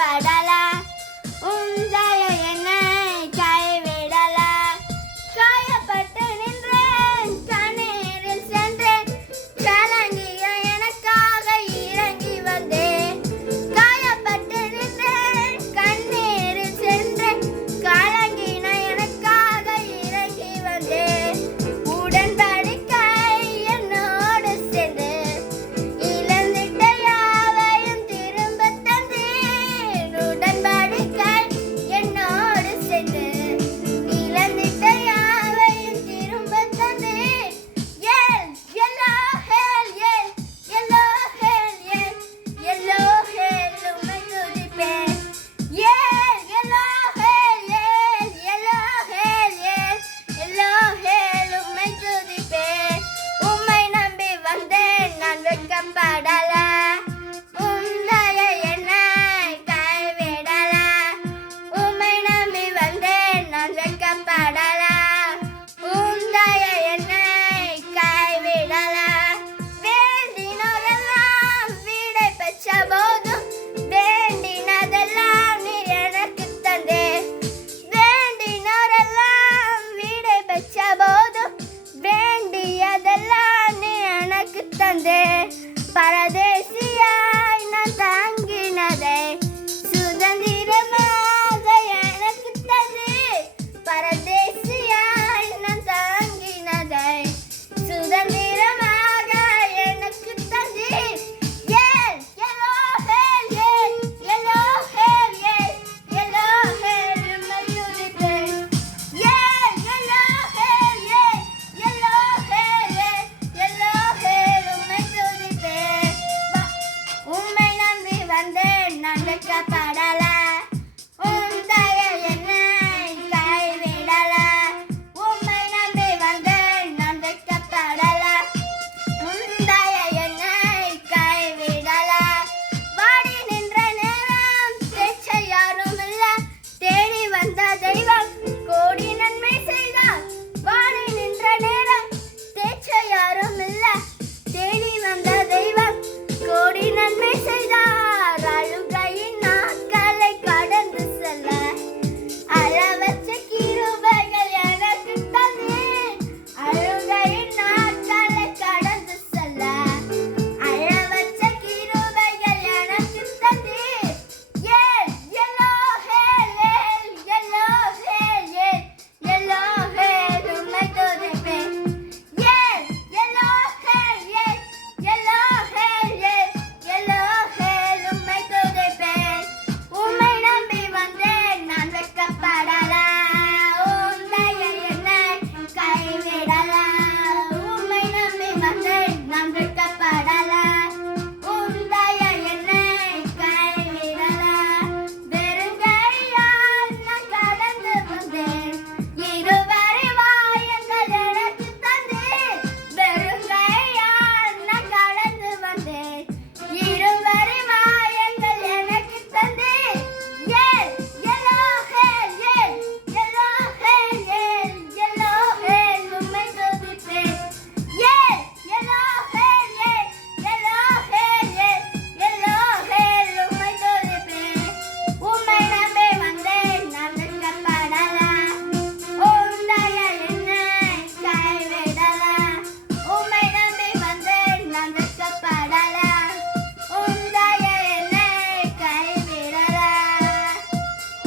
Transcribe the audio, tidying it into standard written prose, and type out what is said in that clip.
வெட்கப்படல உந்தைய என்னை கைவிடல காயப்பட்டு நின்றேன் கண்ணீரில் சென்றேன் கலங்கிய எனக்காக இறங்கி வந்தேன் காயப்பட்டு நின்றேன் கண்ணீரில் சென்றேன் கலங்கின எனக்காக இறங்கி வந்தேன் உடன்படிக்கை என்னோடு சேர்ந்து இழந்திட்ட யாவையும் திரும்ப தந்தேன் உடன்படிக்கை என்னோடு சேர்ந்து இழந்திட்ட யாவையும் திரும்ப தந்தேன் ஏல் எல்லோ ஹேல் ஏல் எல்லோ ஹேல் ஏல் எல்லோ ஹேல் உம்மை துதிப்பேன் ஏல் எல்லோ ஹேல் ஏல் எல்லோ ஹேல் ஏல் எல்லோ ஹேல் உம்மை துதிப்பேன் உம்மை நம்பி வந்தேன் நான் வெட்கப்படல உந்தைய என்னை கைவிடல உம்மை நம்பி வந்தேன் நான் வெட்கப்படல உந்தைய என்னை கைவிடல வேண்டினோரெல்லாம் வீடை பெற்ற போதும் வேண்டினதெல்லாம் நீ எனக்கு தந்தே வேண்டினோரெல்லாம் வீடை பெற்ற போதும் வேண்டியதெல்லாம் நீ எனக்கு தந்தே பரதேசியாய் நான் தங்கினதை சுதந்திரமாக எனக்கு தந்தே பரதேசியாய் நான் தங்கினதை சுதந்திரமாக எனக்கு தந்தே ஏல் எல்லோ ஹேல் ஏல் எல்லோ ஹேல் ஏல் எல்லோ ஹேல் உம்மை துதிப்பேன் ஏல் எல்லோ ஹேல் ஏல் எல்லோ ஹேல் ஏல் எல்லோ ஹேல் உம்மை துதிப்பேன் உம்மை நம்பி வந்தேன் நான் வெட்கப்படல